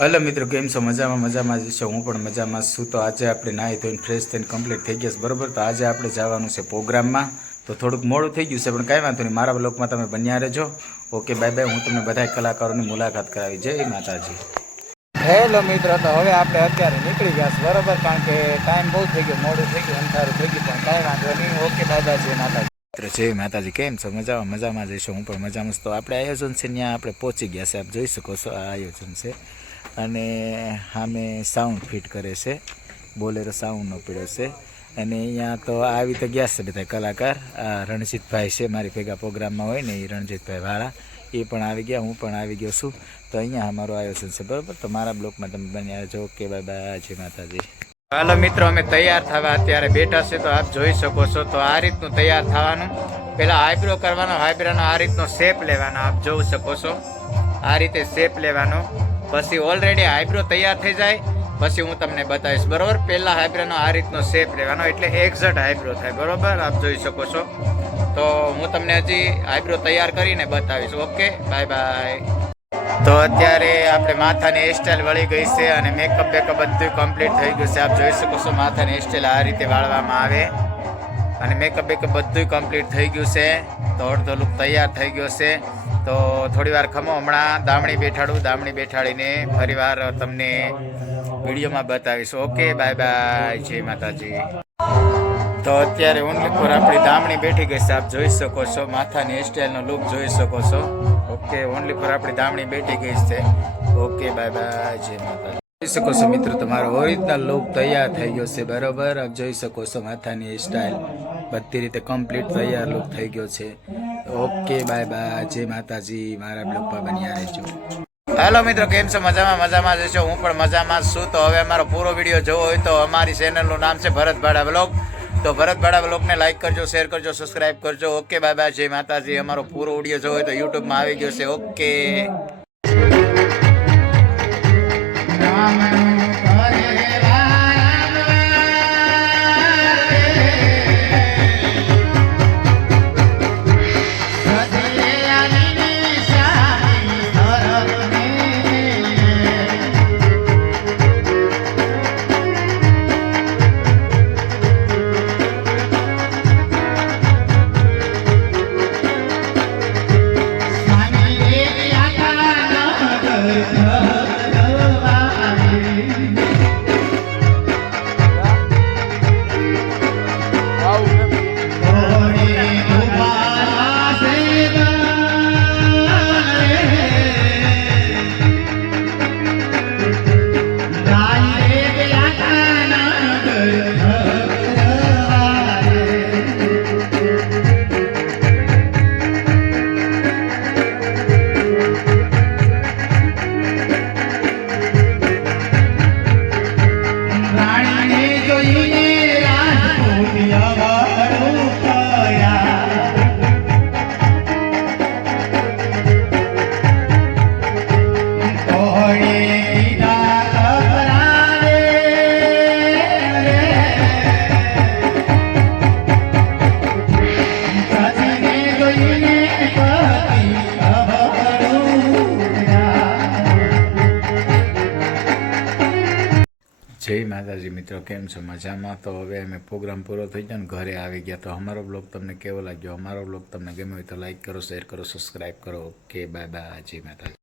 Hello મિત્રો, કેમ છો? મજામાં જશો? હું પણ મજામાં છું. તો આજે આપણે નાહી ધોઈને ફ્રેશ થઈને કમ્પ્લીટ થઈ ગયા છે, બરાબર. તો આજે આપણે જવાનું છે પ્રોગ્રામમાં. તો થોડુંક મોડું થઈ ગયું છે, પણ કાંઈ વાંધો નહીં. મારા બ્લોગમાં તમે બન્યા રહેજો. Okay, bye bye. હું તમને બધા કલાકારોની મુલાકાત કરાવી. જય માતાજી. હેલો મિત્રો, તો હવે આપણે અત્યારે નીકળી ગયા છે, બરાબર. કારણ કે ટાઈમ બહુ થઈ ગયો, મોડું થઈ ગયું, અંધારું થઈ ગયું, પણ કાંઈ વાંધો નહીં. ઓકે, બાય જય માતાજી. જય માતાજી. કેમ છો? મજામાં જઈશું. હું પણ મજામાં છું. તો આપણે આયોજન છે ત્યાં આપણે પહોંચી ગયા છે. આપ જોઈ શકો છો, આ આયોજન છે. અને સામે સાઉન્ડ ફિટ કરે છે, બોલેરો સાઉન્ડનો પીડ્યો છે. અને અહીંયા તો આવી તો ગયા છે બધા કલાકાર. આ રણજીતભાઈ છે, મારી ભેગા પ્રોગ્રામમાં હોય ને, એ રણજીતભાઈ વાળા, એ પણ આવી ગયા, હું પણ આવી ગયો છું. તો અહીંયા અમારું આયોજન છે, બરાબર. તો મારા બ્લોકમાં તમે બન્યા છો. ઓકે, બાય બાય, જય માતાજી. હાલો મિત્રો, અમે તૈયાર થવા અત્યારે બેઠા છે. તો આપ જોઈ શકો છો, તો આ રીતનું તૈયાર થવાનું. પહેલાં આઈબ્રો કરવાનો, આઈબ્રોનો આ રીતનો શેપ લેવાનો. આપ જોઈ શકો છો, આ રીતે શેપ લેવાનો. પછી ઓલરેડી આઈબ્રો તૈયાર થઈ જાય પછી હું તમને બતાવીશ, બરોબર. પહેલા આઈબ્રોનો આ રીતનો શેપ લેવાનો, એટલે એક્ઝેક્ટ આઈબ્રો થાય, બરોબર. આપ જોઈ શકો છો. તો હું તમને હજી આઈબ્રો તૈયાર કરીને બતાવીશ. Okay, bye bye. તો અત્યારે આપણે માથાની હેરસ્ટાઈલ વળી ગઈ છે અને મેકઅપ બેકઅપ બધું કમ્પ્લીટ થઈ ગયું છે. આપ જોઈ શકો છો, માથાની હેરસ્ટાઈલ આ રીતે વાળવામાં આવે અને મેકઅપ બેકઅપ બધું કમ્પ્લીટ થઈ ગયું છે. તો અડધો લુક તૈયાર થઈ ગયો છે. તો થોડી વાર ખમો, હમણાં દામણી બેઠાડીને ફરી વાર તમને વિડીયોમાં બતાવીશ. ઓકે, બાય બાય, જય માતાજી. તો અત્યારે ઓનલી ફોર આપણી દામણી બેઠી ગઈ છે. આપ જોઈ શકો છો, માથાની હેરસ્ટાઈલનો લુક જોઈ શકો છો. ઓકે, ઓનલી ફોર આપણી દામણી બેઠી ગઈ છે. ઓકે, બાય બાય, જય માતાજી. જોઈ શકો છો મિત્રો, તમારો ઓરિજિનલ લુક તૈયાર થઈ ગયો છે, બરોબર. આપ જોઈ શકો છો, માથાની હેરસ્ટાઈલ બધી રીતે કમ્પ્લીટ તૈયાર લુક થઈ ગયો છે. ઓકે, બાય બાય, જય માતાજી. મારા બ્લોગમાં બન્યા રહેજો. હેલો મિત્રો, કેમ છો? મજામાં જશો? હું પણ મજામાં છું. તો હવે અમારો પૂરો વિડીયો જોવો હોય તો અમારી ચેનલનું નામ છે ભરત ભાડા બ્લોગ. તો ભરત ભાડા બ્લોગને લાઈક કરજો, શેર કરજો, સબસ્ક્રાઈબ કરજો. ઓકે, બાય બાય, જય માતાજી. અમારો પૂરો વિડીયો જોવો હોય તો યુટ્યુબમાં આવી ગયો છે. ઓકે. જય માતાજી મિત્રો, કેમ છો? મજામાં. તો હવે અમે પ્રોગ્રામ પૂરો થઈ ગયો ને ઘરે આવી ગયા. તો અમારો બ્લોગ તમને કેવો લાગ્યો? અમારો બ્લોગ તમને ગમ્યો હોય તો લાઈક કરો, શેર કરો, સબસ્ક્રાઈબ કરો. ઓકે, બાય બાય, જય માતાજી.